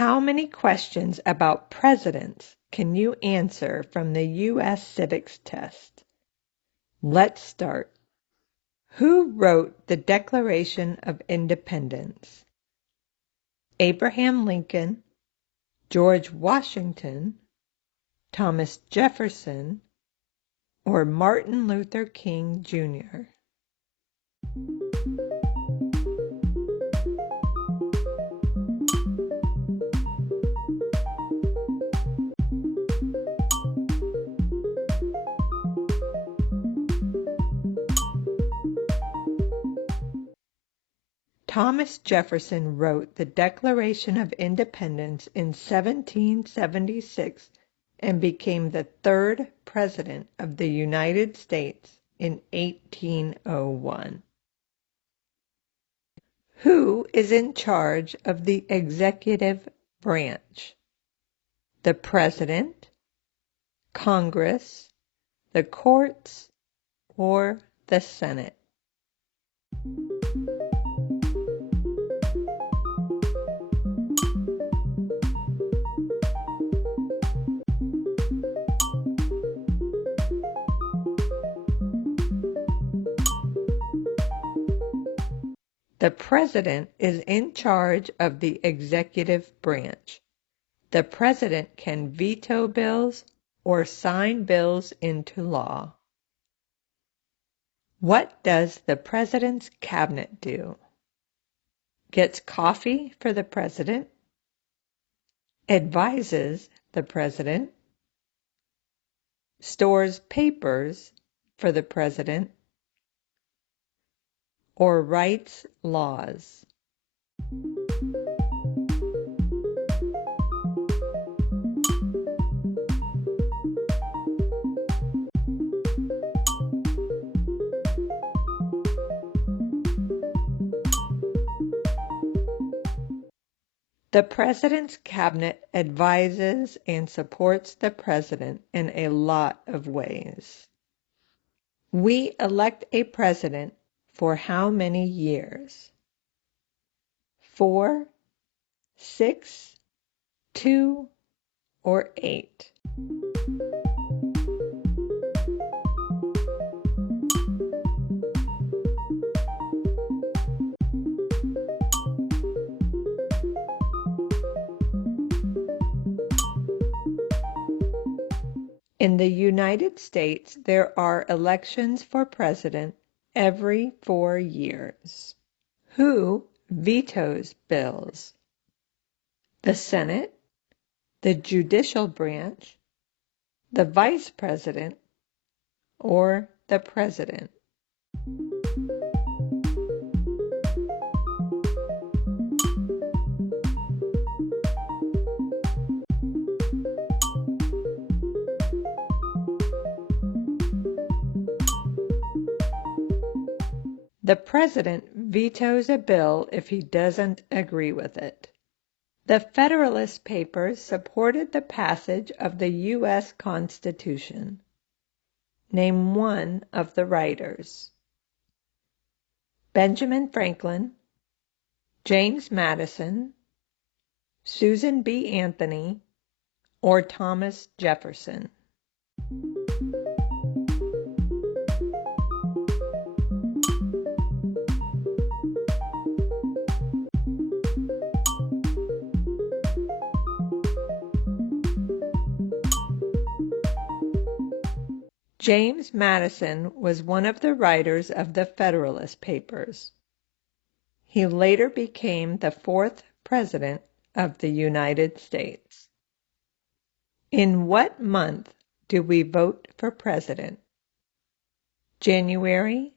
How many questions about presidents can you answer from the U.S. Civics test? Let's start. Who wrote the Declaration of Independence? Abraham Lincoln, George Washington, Thomas Jefferson, or Martin Luther King, Jr.? Thomas Jefferson wrote the Declaration of Independence in 1776 and became the third President of the United States in 1801. Who is in charge of the executive branch? The President, Congress, the courts, or the Senate? The President is in charge of the executive branch. The President can veto bills or sign bills into law. What does the President's Cabinet do? Gets coffee for the President, advises the President, stores papers for the President, or writes laws. The President's Cabinet advises and supports the President in a lot of ways. We elect a President for how many years? 4, 6, 2, or 8? In the United States, there are elections for president every 4 years. Who vetoes bills? The Senate, the judicial branch, the vice president, or the president? The President vetoes a bill if he doesn't agree with it. The Federalist Papers supported the passage of the U.S. Constitution. Name one of the writers. Benjamin Franklin, James Madison, Susan B. Anthony, or Thomas Jefferson? James Madison was one of the writers of the Federalist Papers. He later became the 4th President of the United States. In what month do we vote for President? January,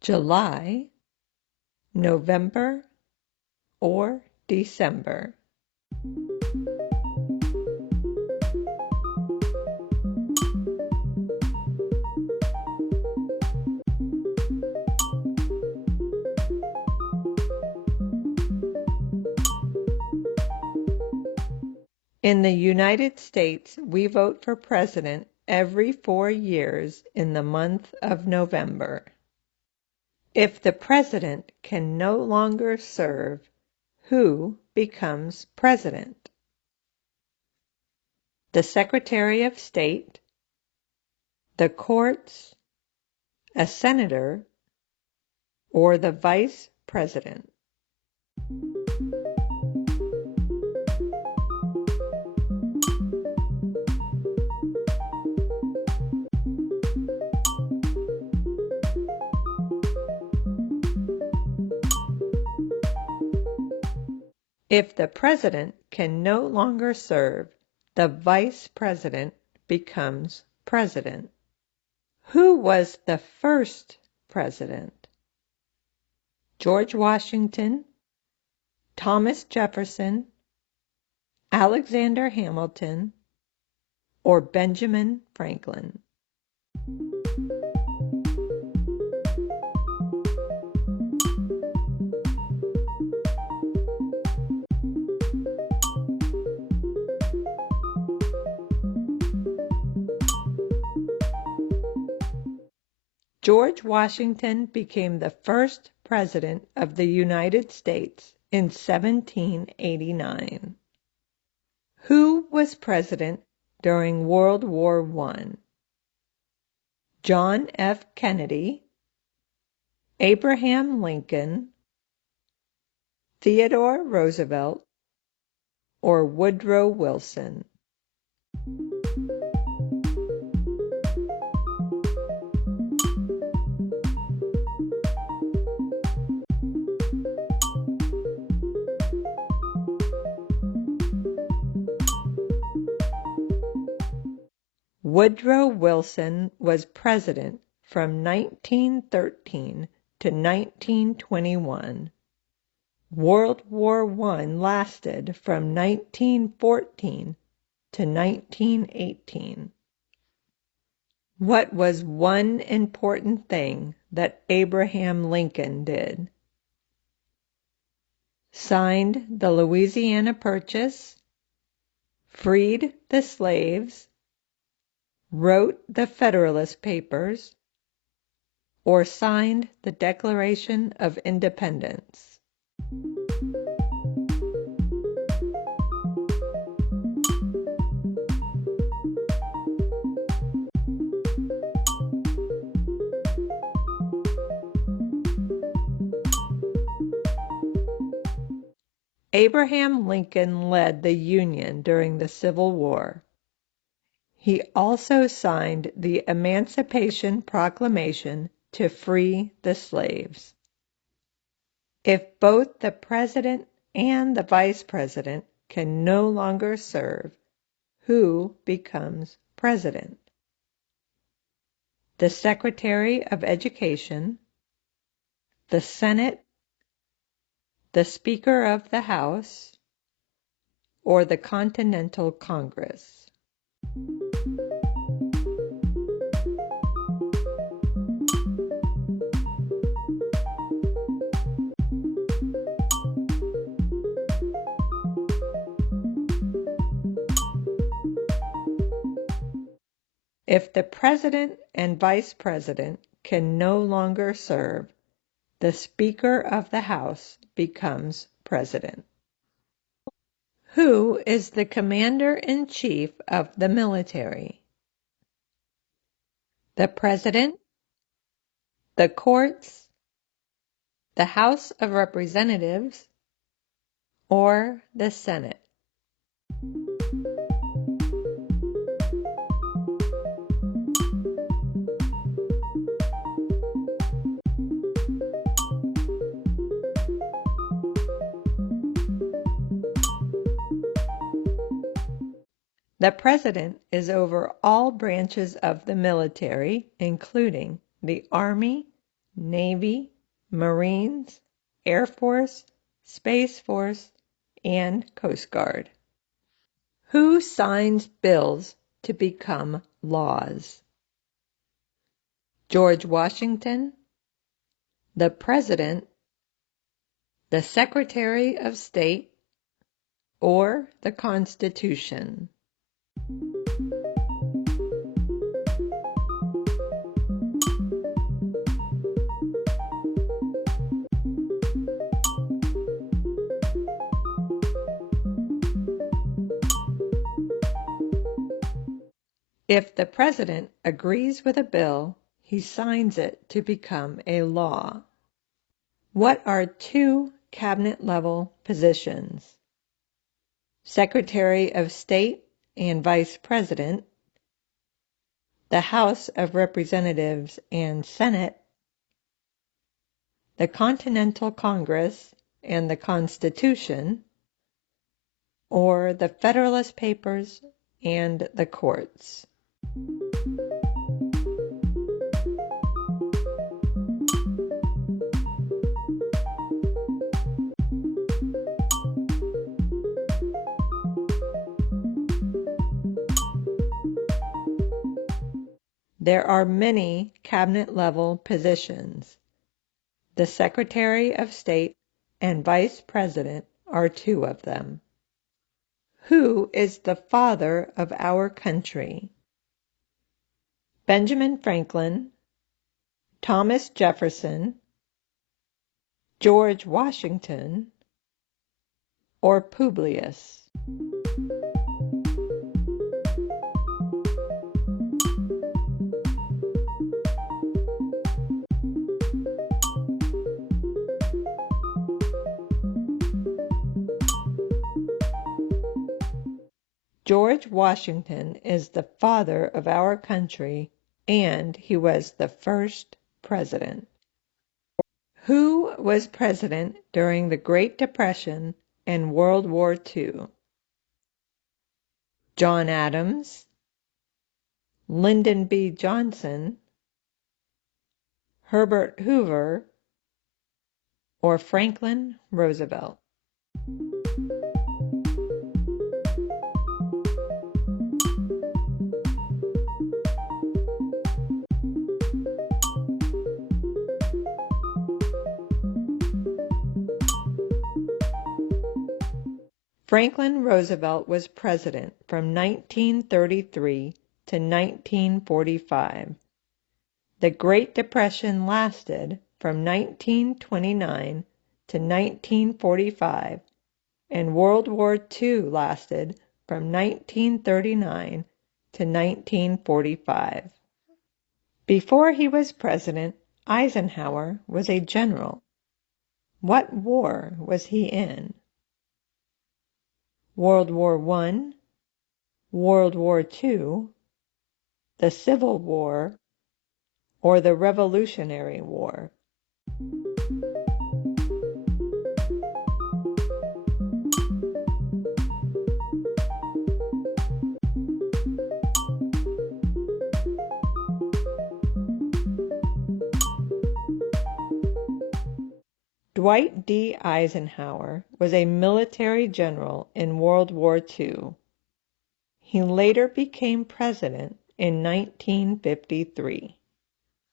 July, November, or December? In the United States, we vote for president every 4 years in the month of November. If the president can no longer serve, who becomes president? The Secretary of State, the courts, a senator, or the vice president? If the president can no longer serve, the vice president becomes president. Who was the first president? George Washington, Thomas Jefferson, Alexander Hamilton, or Benjamin Franklin? George Washington became the first president of the United States in 1789. Who was president during World War I? John F. Kennedy, Abraham Lincoln, Theodore Roosevelt, or Woodrow Wilson? Woodrow Wilson was president from 1913 to 1921. World War I lasted from 1914 to 1918. What was one important thing that Abraham Lincoln did? Signed the Louisiana Purchase, freed the slaves, wrote the Federalist Papers, or signed the Declaration of Independence? Abraham Lincoln led the Union during the Civil War. He also signed the Emancipation Proclamation to free the slaves. If both the president and the vice president can no longer serve, who becomes president? The Secretary of Education, the Senate, the Speaker of the House, or the Continental Congress? If the president and vice president can no longer serve, the Speaker of the House becomes president. Who is the commander-in-chief of the military? The president, the courts, the House of Representatives, or the Senate? The president is over all branches of the military, including the Army, Navy, Marines, Air Force, Space Force, and Coast Guard. Who signs bills to become laws? George Washington, the President, the Secretary of State, or the Constitution? If the president agrees with a bill, he signs it to become a law. What are two cabinet-level positions? Secretary of State and Vice President, the House of Representatives and Senate, the Continental Congress and the Constitution, or the Federalist Papers and the courts. There are many cabinet-level positions. The Secretary of State and Vice President are two of them. Who is the father of our country? Benjamin Franklin, Thomas Jefferson, George Washington, or Publius? George Washington is the father of our country, and he was the first president. Who was president during the Great Depression and World War II? John Adams, Lyndon B. Johnson, Herbert Hoover, or Franklin Roosevelt? Franklin Roosevelt was president from 1933 to 1945. The Great Depression lasted from 1929 to 1945, and World War II lasted from 1939 to 1945. Before he was president, Eisenhower was a general. What war was he in? World War I, World War II, the Civil War, or the Revolutionary War? Dwight D. Eisenhower was a military general in World War II. He later became president in 1953.